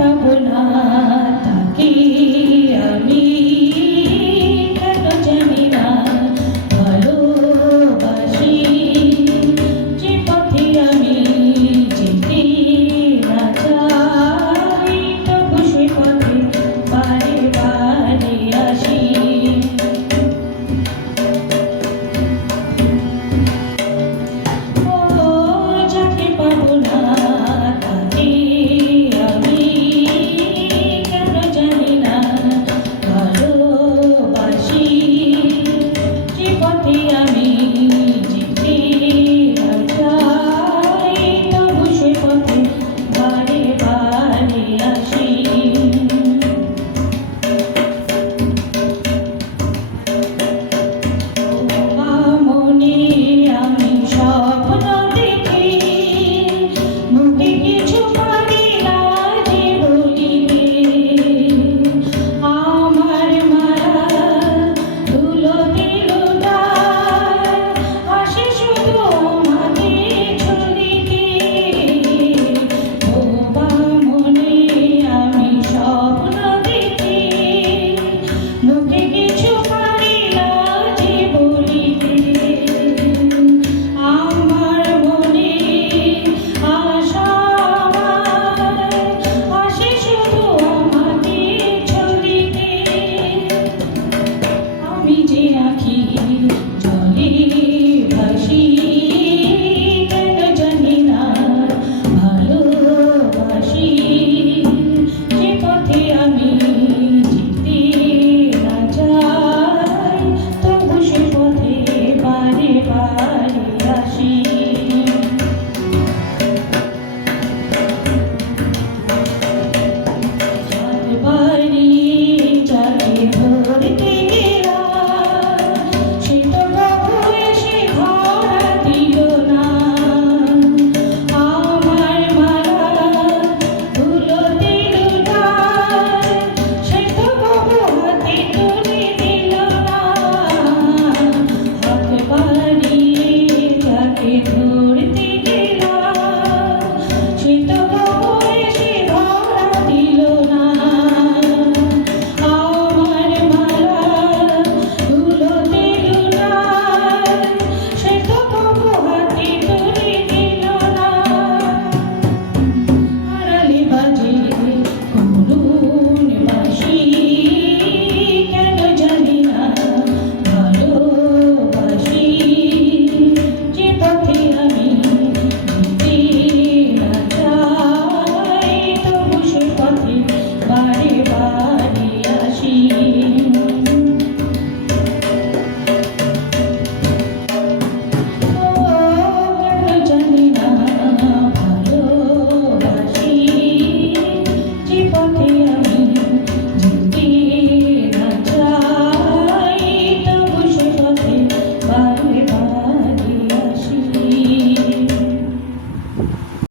পাবো না।